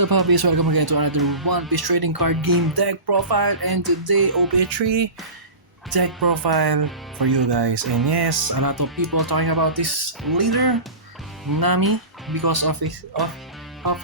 up, Hobbyist? Welcome again to another One Piece trading card game deck profile, and today OP03 deck profile for you guys. And yes, a lot of people talking about this leader, Nami, because of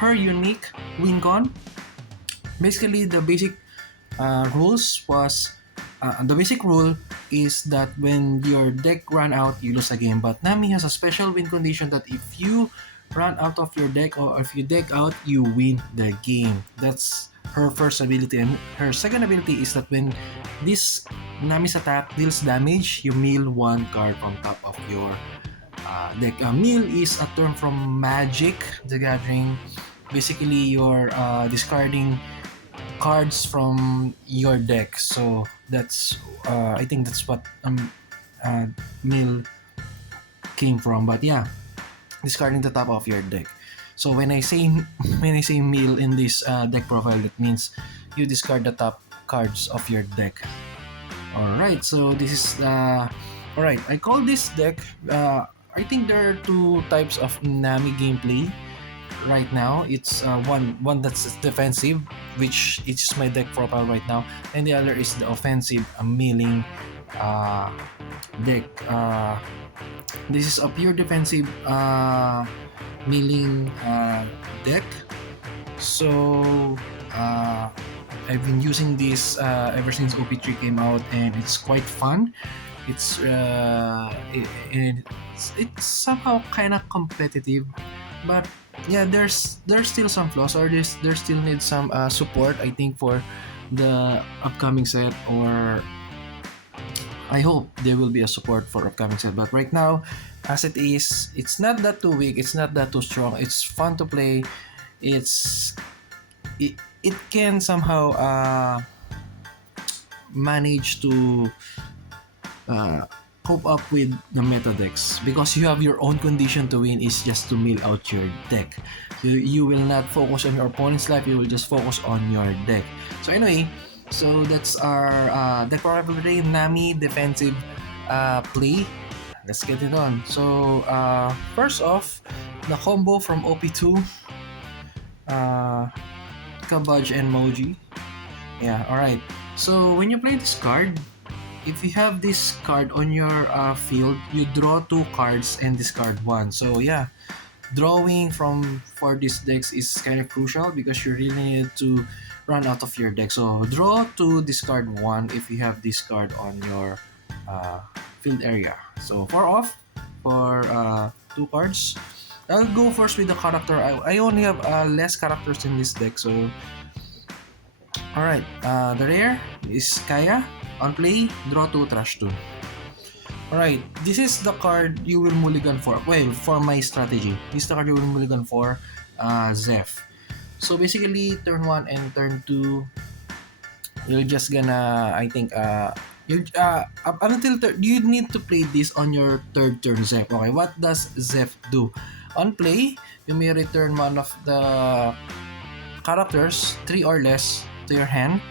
her unique win con. Basically, the basic rules was the basic rule is that when your deck run out, you lose a game. But Nami has a special win condition that if you run out of your deck or if you deck out, you win the game. That's her first ability, and her second ability is that when this Nami's attack deals damage, you mill one card on top of your deck. Mill is a term from Magic the Gathering. Basically, you're discarding cards from your deck. So that's I think that's what mill came from. But yeah, discarding the top of your deck. So when I say mill in this deck profile, that means you discard the top cards of your deck. Alright, so this is alright, I call this deck I think there are two types of Nami gameplay right now. It's one that's defensive, which is my deck profile right now, and the other is the offensive milling deck. This is a pure defensive milling deck. So I've been using this ever since OP3 came out, and it's quite fun. It's it's somehow kind of competitive, but yeah, there's still some flaws, or there still needs some support, I think, for the upcoming set, or I hope there will be a support for upcoming set. But right now, as it is, it's not that too weak, it's not that too strong, it's fun to play. It can somehow manage to cope up with the meta decks, because you have your own condition to win is just to mill out your deck. You will not focus on your opponent's life, you will just focus on your deck. So anyway, so that's our deck profile today, Nami defensive play. Let's get it on. So first off, the combo from OP2, Cabaji and Mohji. Yeah, alright. So when you play this card, if you have this card on your field, you draw two cards and discard one. So yeah, drawing for these decks is kind of crucial because you really need to run out of your deck. So draw two, discard one if you have this card on your field area. So 4 off for 2 cards. I'll go first with the character. I only have less characters in this deck, so alright. The rare is Kaya. On play, draw 2, trash 2. Alright, this is the card you will mulligan for. Well, for my strategy, this is the card you will mulligan for Zeff. So basically, turn 1 and turn 2, you're just gonna, I think, up until you need to play this on your third turn, Zeff. Okay, what does Zeff do? On play, you may return one of the characters, 3 or less, to your hand,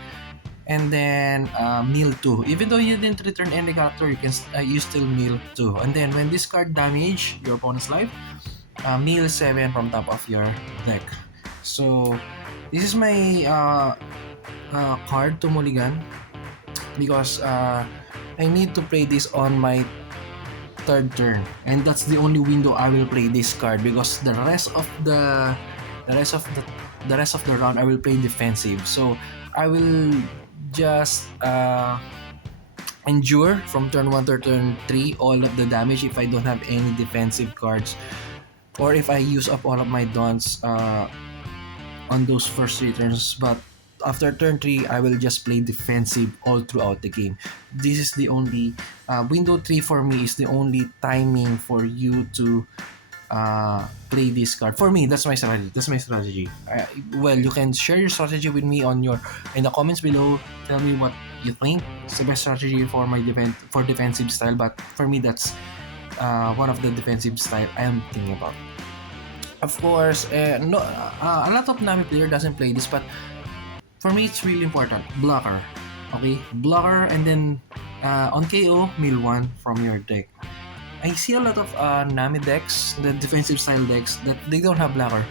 and then mill 2. Even though you didn't return any character, you can you still mill 2. And then when this card damage your opponent's life, mill 7 from top of your deck. So this is my card to mulligan, because I need to play this on my third turn, and that's the only window I will play this card, because the rest of the round I will play defensive. So I will just endure from turn 1 to turn 3 all of the damage if I don't have any defensive cards, or if I use up all of my dons on those first 3 turns. But after turn 3, I will just play defensive all throughout the game. This is the only window 3 for me, is the only timing for you to play this card. For me, that's my strategy. Well, you can share your strategy with me in the comments below. Tell me what you think is the best strategy for my defensive style. But for me, that's one of the defensive style I am thinking about. Of course, a lot of Nami player doesn't play this, but for me, it's really important. Blocker. Okay? Blocker, and then on KO, mill 1 from your deck. I see a lot of Nami decks, the defensive style decks, that they don't have blocker.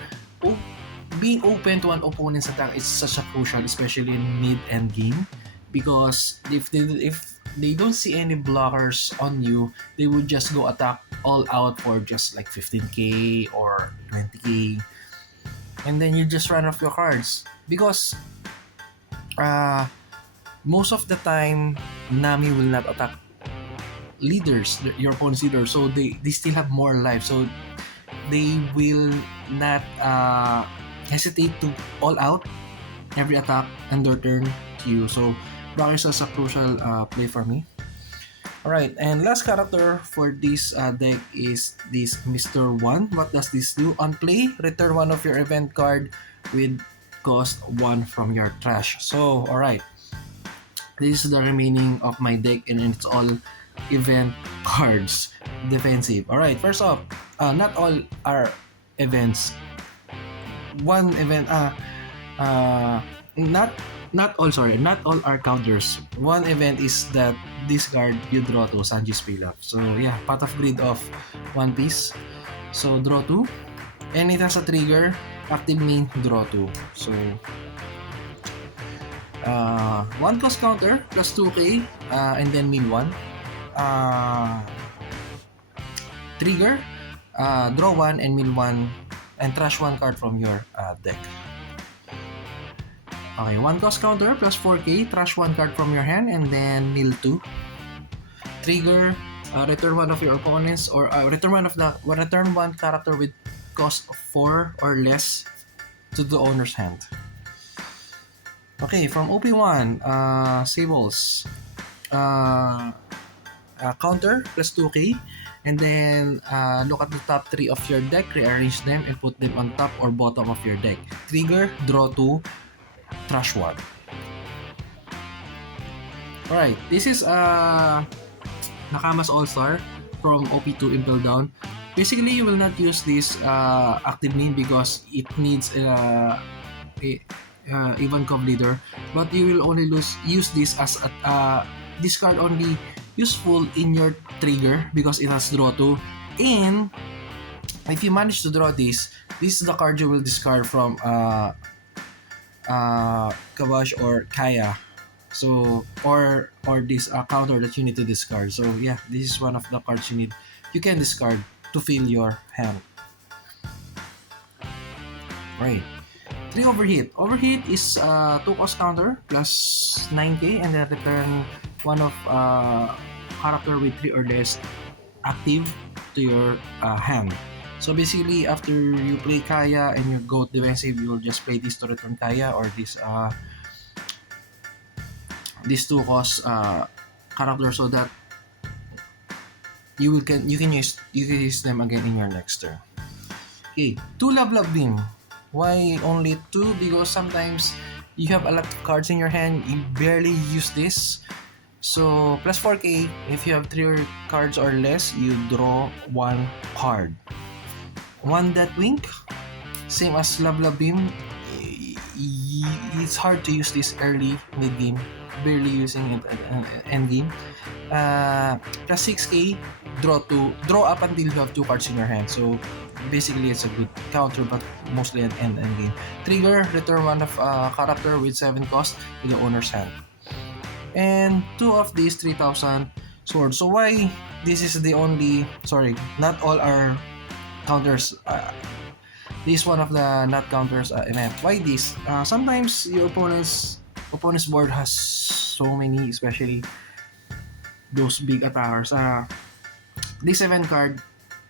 being open to an opponent's attack is such a crucial, especially in mid and game, because if they don't see any blockers on you, they would just go attack all out for just like 15k or 20k, and then you just run off your cards because uh, most of the time Nami will not attack leaders, your opponent's leader, so they still have more life, so they will not hesitate to all out every attack and their turn to you. So blockers is a crucial play for me. Alright, and last character for this deck is this Mr. 1. What does this do? On play, return one of your event card with cost 1 from your trash. So, alright. This is the remaining of my deck and it's all event cards. Defensive. Alright, first off, not all are events. One event, not all are counters. One event is that this card you draw to Sanji's Pilaf. So yeah, Path of Greed of One Piece. So draw 2. And it has a trigger, active main, draw 2. So 1 cost counter plus 2k and then main 1. Trigger, draw 1 and main 1 and trash 1 card from your deck. Okay, 1 cost counter plus 4k, trash 1 card from your hand, and then mill 2. Trigger, return one of your opponents, or return one character with cost 4 or less to the owner's hand. Okay, from OP1, Sables, counter plus 2k, and then look at the top 3 of your deck, rearrange them, and put them on top or bottom of your deck. Trigger, draw 2, trash 1. Alright, this is Nakama's All-Star from OP2 Impel down. Basically, you will not use this active main because it needs even cov leader, but you will only use this as a discard only useful in your trigger because it has draw 2. And if you manage to draw this is the card you will discard from Cabaji or Kaya. So or this counter that you need to discard. So yeah, this is one of the cards you can discard to fill your hand. Right. 3 Overheat. Overheat is 2 cost counter plus 9k and then return one of character with 3 or less active to your hand. So basically, after you play Kaya and you go defensive, you will just play this to return Kaya or this 2 cost character so that you can use them again in your next turn. Okay, 2 Love Beam. Why only 2? Because sometimes you have a lot of cards in your hand, you barely use this. So plus 4k, if you have 3 cards or less, you draw 1 card. 1 Death Wink, same as Love Beam. It's hard to use this early mid game, barely using it at end game. Plus 6k, draw up until you have 2 cards in your hand. So basically it's a good counter, but mostly an end game. Trigger, return one of character with 7 cost to the owner's hand. And 2 of these 3000 swords. So why this is the only, not all are counters. This is one of the not counters event. Why this? Sometimes your opponent's board has so many, especially those big attackers. This event card,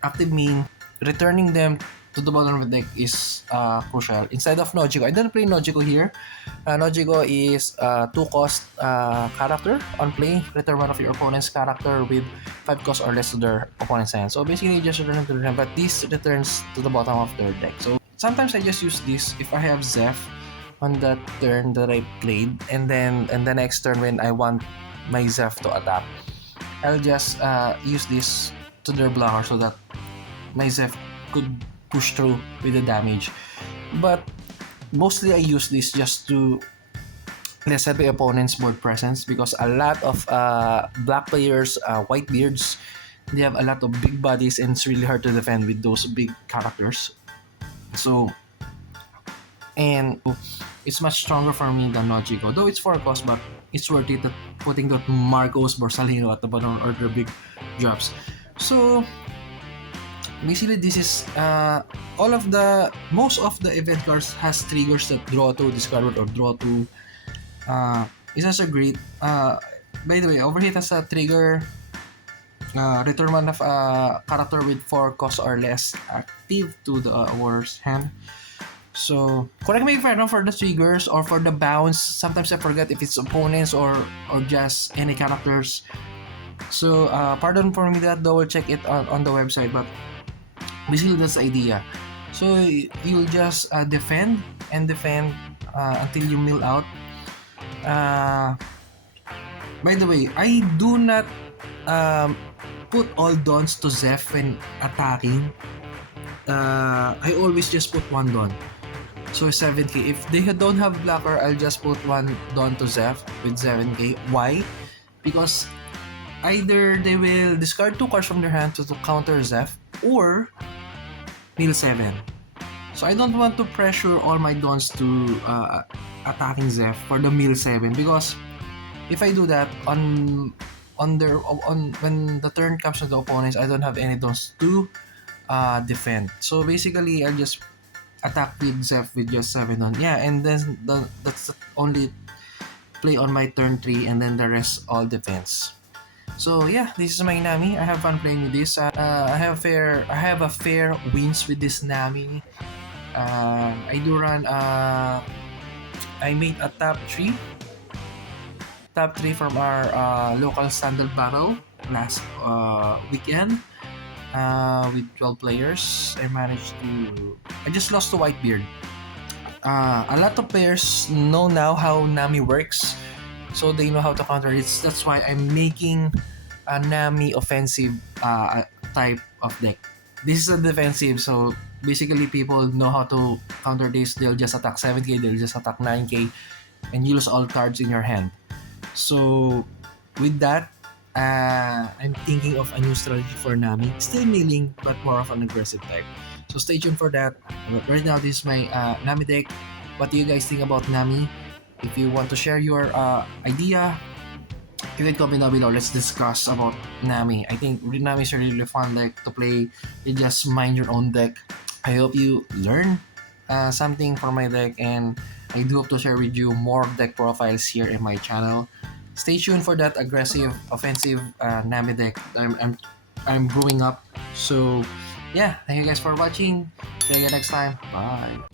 active main, returning them to the bottom of the deck is crucial. Instead of Nojiko, I don't play Nojiko here. Nojiko is 2 cost character on play. Return one of your opponent's character with 5 cost or less to their opponent's hand. So basically, you just return to them, but this returns to the bottom of their deck. So sometimes I just use this if I have Zeff on that turn that I played, and then the next turn when I want my Zeff to attack, I'll just use this to their blocker so that my Zeff could push through with the damage. But mostly I use this just to lessen the opponent's board presence because a lot of black players, white beards, they have a lot of big bodies and it's really hard to defend with those big characters. So and it's much stronger for me than Nojiko. Though it's 4 cost, but it's worth it putting that Marcos Borsalino at the bottom or the big drops. So basically, this is all of the most of the event cards has triggers that draw to discard or draw to. It has a great. By the way, Overheat has a trigger. Return one of a character with 4 cost or less active to the war's hand. So correct me if I'm wrong for the triggers or for the bounce. Sometimes I forget if it's opponents or just any characters. So pardon for me that double check it on the website, but basically that's the idea. So you'll just defend and defend until you mill out. By the way, I do not put all dons to Zeff when attacking. I always just put one don. So 7k. If they don't have blocker, I'll just put one don to Zeff with 7k. Why? Because either they will discard 2 cards from their hand to counter Zeff or mill 7. So I don't want to pressure all my dons to attacking Zeff for the mill 7 because if I do that on when the turn comes to the opponents, I don't have any dons to defend. So basically, I'll just attack with Zeff with just 7 on. Yeah, and then that's the only play on my turn 3 and then the rest all defense. So yeah, this is my Nami. I have fun playing with this. I have a fair wins with this Nami. I do run. I made a top 3 from our local standard battle last weekend with 12 players. I just lost to Whitebeard. A lot of players know now how Nami works, so they know how to counter it. That's why I'm making a Nami offensive type of deck. This is a defensive, so basically people know how to counter this. They'll just attack 7k, they'll just attack 9k, and you lose all cards in your hand. So with that, I'm thinking of a new strategy for Nami. Still milling, but more of an aggressive type. So stay tuned for that. Right now, this is my Nami deck. What do you guys think about Nami? If you want to share your idea, you can comment down below. Let's discuss about Nami. I think Nami is a really fun deck to play. You just mind your own deck. I hope you learn something from my deck, and I do hope to share with you more deck profiles here in my channel. Stay tuned for that aggressive, offensive Nami deck I'm brewing up. So yeah, thank you guys for watching. See you again next time. Bye.